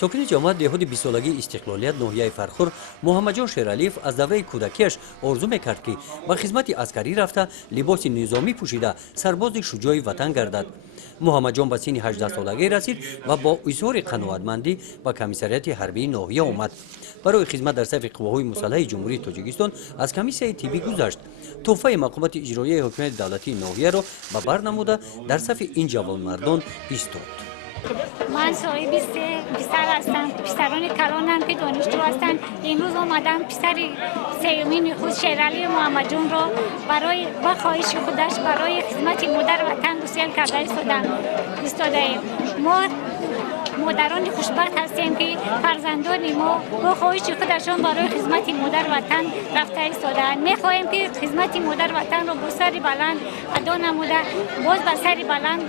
ساکن جامعه دهود 20 سالگی استقلالیت ناحیه فرخور محمد جان شیرالیف از دوره کودکیش آرزو میکرد که به خدمت عسکری رفته لباس نظامی پوشیده سرباز شجاع وطن گردد. محمد جان به سن 18 سالگی رسید و با اظهار قناعتمندی به کمیسریات حربی ناحیه آمد. برای خدمت در صف قوه‌های مسلح جمهوری تاجیکستان از کمیسیون طبی گذشت. تحفه مقامات اجرایی حکومت دولتی ناحیه را به بر نموده در صف این جوانمردان ایستاد. من صاحب پسر هستم. پسران کلانم که دانشجو هستند. امروز آمدم پسر سیومین خود شیرالی محمد جان را برای با خواهش خودش برای خدمت مادر وطن بسیار کرده ایستاده. ما مادران خوشبخت هستیم که فرزندان ما با خواهش خودشان برای خدمت مادر وطن رفته ایستاده‌اند. می‌خواهیم که خدمت مادر وطن را با سر بلند ادا نموده باز به سر بلند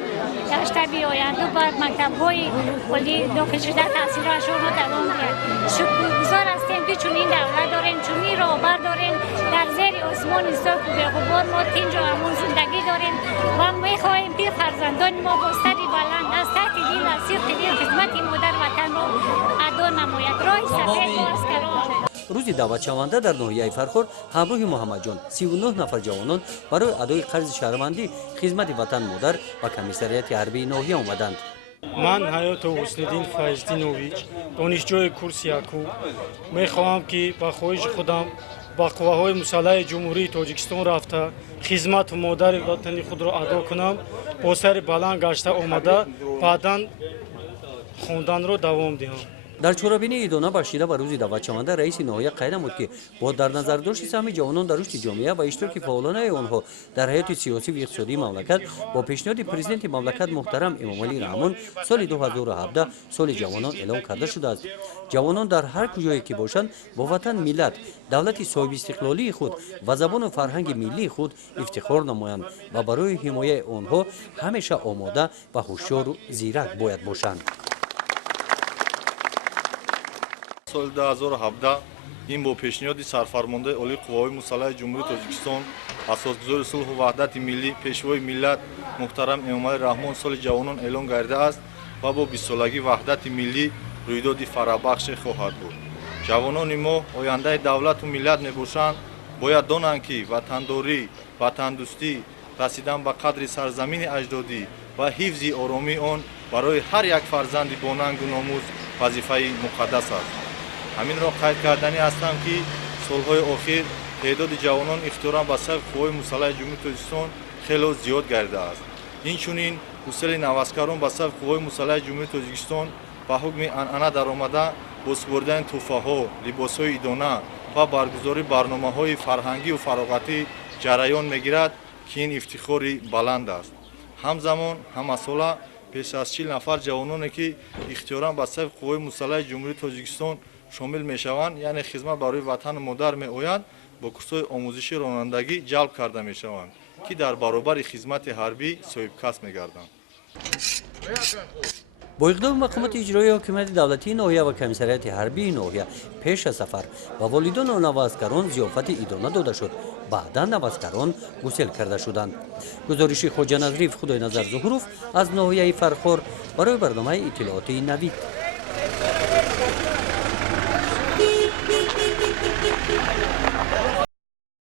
گشته بیایند و بر مکتب‌های عالی داخل شده تحصیلشان را دوام دهند. شکرگزار هستیم که چنین دولت داریم، چنین راهبر داریم، در زیر آسمان صاف و بی‌غبار ما اینجا همون زندگی داریم و می‌خواهیم که فرزندان ما با سر بلند از تحت دل و سیخ دل خدمت مادر وطن را ادا نماید. راه سفید باز کرد. روز دعوت شونده در ناحیه فرخور همراه محمد جان 39 نفر جوانان برای ادای قرض شهروندی خدمت وطن مادر و کمیسریات حربی ناحیه آمدند. من حیات حسن‌الدین فیض‌دینویچ دانشجوی کورس یکم می‌خواهم که با خواهش خودم با قوه‌های مسلح جمهوری تاجیکستان رفته خدمت مادر وطن خود را ادا کنم. با سر بلند گشته آمده بعداً خواندن را دوام دهم. در چورابینی ایدونا بخشیده به روز دعوت شونده رئیس ناحیه قید نمود که با در نظر داشت سهم جوانان در رشد جامعه و اشتراک فعالانه آنها در حیات سیاسی و اقتصادی مملکت با پیشنهاد پرزیدنت مملکت محترم امامعلی رحمان سال 2017 سال جوانان اعلام کرده شده است. جوانان در هر کجایی که باشند با وطن، ملت، دولت صاحب استقلالی خود و زبان و فرهنگ ملی خود افتخار نمایند و برای حمایت آنها همیشه آماده و هوشیار و زیرک باید باشند. سال 2017 این با پیشنهاد سرفرمانده عالی قوای مسلح جمهوری تاجیکستان اساسگزار صلح و وحدت ملی پیشوای ملت محترم امامعلی رحمان سال جوانان اعلان گردیده است و با 20 سالگی وحدت ملی رویدادی فرابخش خواهد بود. جوانان ما آینده دولت و ملت میباشند. باید دانند که وطنداری، وطن دوستی، رسیدن به قدر سرزمین اجدادی و حفظ آرامی آن برای هر یک فرزند با ننگ و ناموس وظیفه مقدس است. همین را قید کردنی هستم که سالهای اخیر تعداد جوانان اختیارا به صف قوای مسلح جمهوری تاجیکستان خیلی زیاد گردیده است. اینچنین حوصله نوسکران به صف قوای مسلح جمهوری تاجیکستان به حکم عنعنه درآمده با سپردن تحفه‌ها، لباس‌های ایدانه و برگزاری برنامه‌های فرهنگی و فراغتی جریان می‌گیرد که این افتخاری بلند است. همزمان همساله پیش از 40 نفر جوانانی که اختیارا به صف قوای مسلح جمهوری تاجیکستان شامل میشوند، یعنی خدمت برای وطن مادر میآیند، با کورس‌های آموزشی رانندگی جلب کرده میشوند که در برابر خدمت حربی صاحب کسب میگردند. با اقدام مقامات اجرایی حکومت دولتی ناحیه و کمیسریات حربی ناحیه پیش از سفر و والدان و نواسکران ضیافت ایدانه داده شد. بعدا نواسکران گسل کرده شدند. گزارش خواجه نظریف خدای نظر ظهوروف از ناحیه فرخور برای برنامه اطلاعاتی نوید.